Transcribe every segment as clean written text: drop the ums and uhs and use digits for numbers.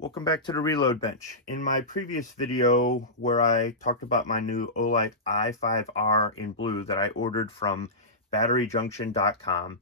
Welcome back to the Reload Bench. In my previous video where I talked about my new OLight i5R in blue that I ordered from batteryyunction.com,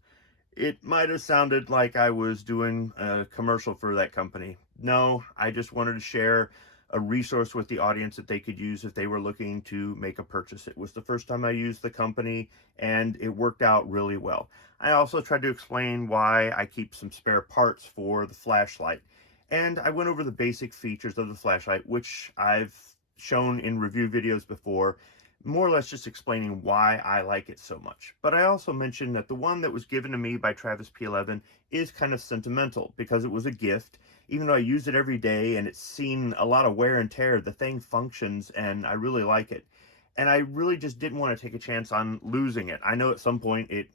it might have sounded like I was doing a commercial for that company. No, I just wanted to share a resource with the audience that they could use if they were looking to make a purchase. It was the first time I used the company and it worked out really well. I also tried to explain why I keep some spare parts for the flashlight. And I went over the basic features of the flashlight, which I've shown in review videos before, more or less just explaining why I like it so much. But I also mentioned that the one that was given to me by Travis P11 is kind of sentimental because it was a gift. Even though I use it every day and it's seen a lot of wear and tear, the thing functions and I really like it. And I really just didn't want to take a chance on losing it. I know at some point it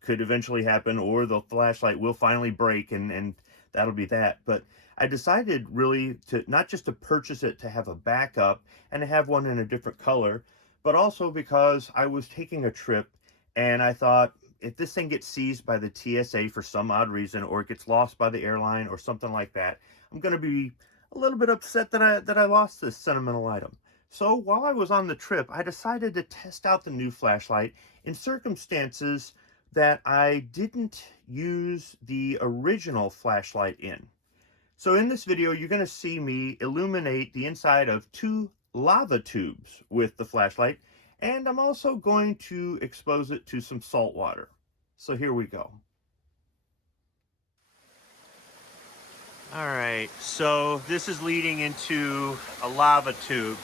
could eventually happen, or the flashlight will finally break and that'll be that. But I decided really to not just to purchase it to have a backup and to have one in a different color, but also because I was taking a trip and I thought, if this thing gets seized by the TSA for some odd reason, or it gets lost by the airline or something like that, I'm going to be a little bit upset that I lost this sentimental item. So while I was on the trip, I decided to test out the new flashlight in circumstances that I didn't use the original flashlight in. So in this video, you're going to see me illuminate the inside of two lava tubes with the flashlight, and I'm also going to expose it to some salt water. So here we go. All right, so this is leading into a lava tube.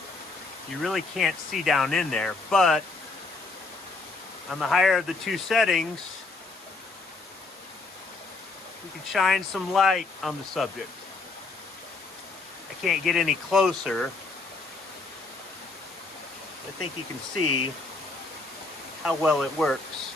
You really can't see down in there, but on the higher of the two settings, we can shine some light on the subject. I can't get any closer. I think you can see how well it works.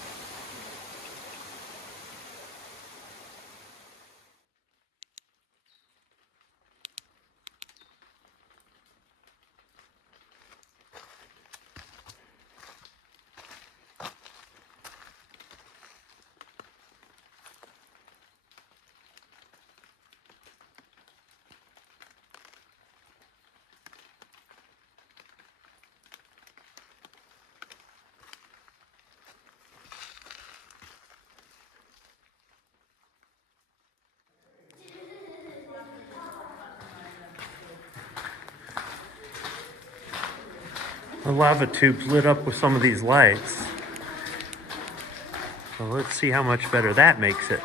The lava tube's lit up with some of these lights. So let's see how much better that makes it.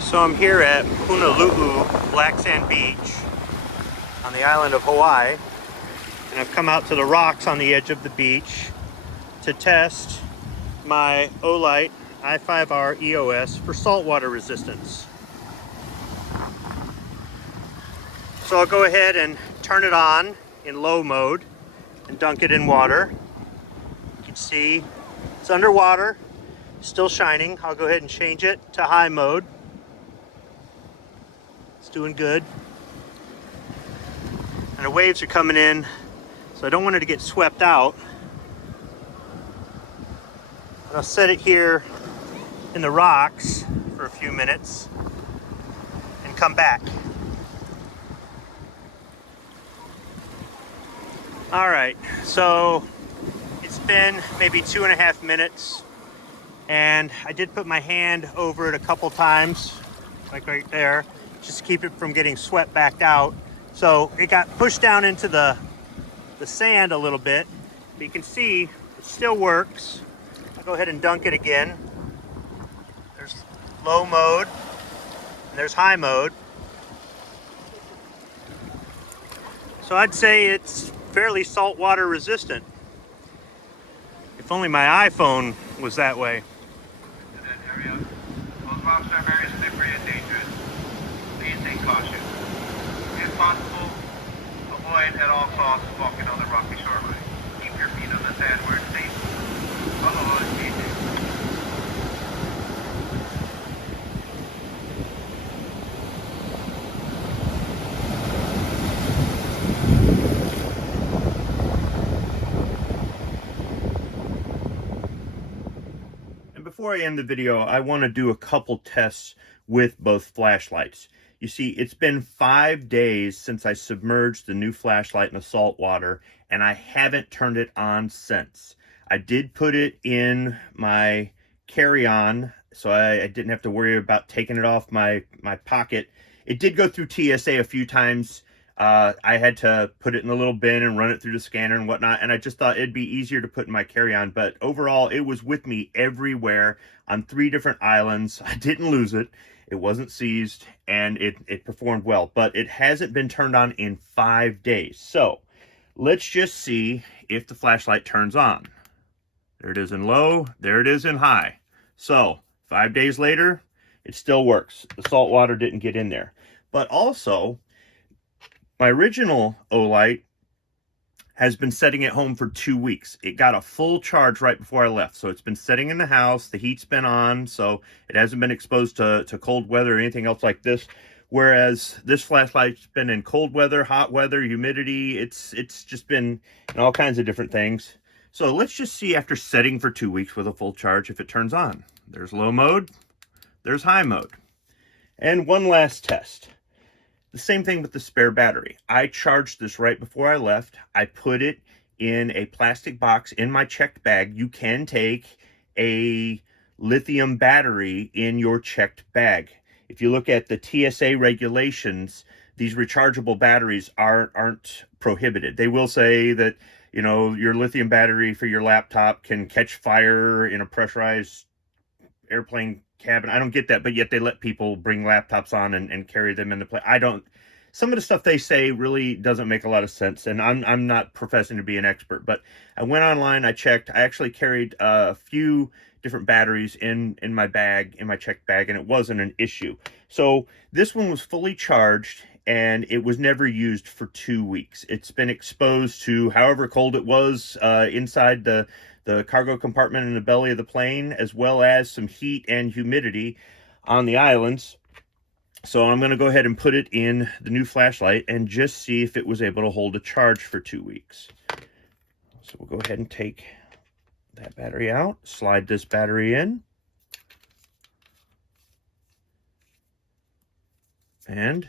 So I'm here at Punaluʻu, Black Sand Beach, on the island of Hawaii, and I've come out to the rocks on the edge of the beach to test my OLight i5R EOS for saltwater resistance. So I'll go ahead and turn it on in low mode and dunk it in water. You can see it's underwater, still shining. I'll go ahead and change it to high mode. It's doing good. And the waves are coming in, so I don't want it to get swept out. But I'll set it here in the rocks for a few minutes and come back. All right, so it's been maybe 2.5 minutes, and I did put my hand over it a couple times, like right there, just to keep it from getting swept back out. So it got pushed down into the sand a little bit, but you can see it still works. I'll go ahead and dunk it again. There's low mode, and there's high mode. So I'd say it's fairly saltwater resistant. If only my iPhone was that way. In that area, those rocks are very slippery and dangerous. Please take caution. If possible, avoid at all costs walking on the rocky shoreline. Keep your feet on the sand where it's safe. Aloha, stay safe. Before I end the video, I want to do a couple tests with both flashlights. You see, it's been 5 days since I submerged the new flashlight in the salt water, and I haven't turned it on since. I did put it in my carry-on, so I didn't have to worry about taking it off my pocket. It did go through TSA a few times. I had to put it in a little bin and run it through the scanner and whatnot, and I just thought it'd be easier to put in my carry-on. But overall, it was with me everywhere on 3 different islands. I didn't lose it. It wasn't seized, and it performed well. But it hasn't been turned on in 5 days. So let's just see if the flashlight turns on. There it is in low. There it is in high. So 5 days later, it still works. The salt water didn't get in there. But also, my original OLight has been setting at home for 2 weeks. It got a full charge right before I left. So it's been sitting in the house. The heat's been on, so it hasn't been exposed to cold weather or anything else like this. Whereas this flashlight's been in cold weather, hot weather, humidity. It's just been in all kinds of different things. So let's just see after setting for 2 weeks with a full charge if it turns on. There's low mode. There's high mode. And one last test. The same thing with the spare battery. I charged this right before I left. I put it in a plastic box in my checked bag. You can take a lithium battery in your checked bag. If you look at the TSA regulations, these rechargeable batteries aren't prohibited. They will say that, you know, your lithium battery for your laptop can catch fire in a pressurized airplane cabin. I don't get that, but yet they let people bring laptops on and carry them in the plane. Some of the stuff they say really doesn't make a lot of sense, and I'm not professing to be an expert, but I went online, I checked. I actually carried a few different batteries in my bag, in my checked bag, and it wasn't an issue. So this one was fully charged, and it was never used for 2 weeks. It's been exposed to however cold it was inside the cargo compartment in the belly of the plane, as well as some heat and humidity on the islands. So I'm going to go ahead and put it in the new flashlight and just see if it was able to hold a charge for 2 weeks. So we'll go ahead and take that battery out, slide this battery in, and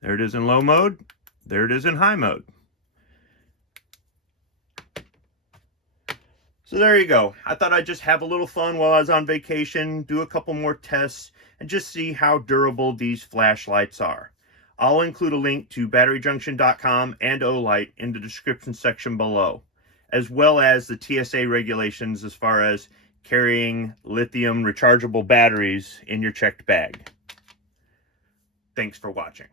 there it is in low mode, there it is in high mode. So there you go. I thought I'd just have a little fun while I was on vacation, do a couple more tests, and just see how durable these flashlights are. I'll include a link to batteryyunction.com and OLight in the description section below, as well as the TSA regulations as far as carrying lithium rechargeable batteries in your checked bag. Thanks for watching.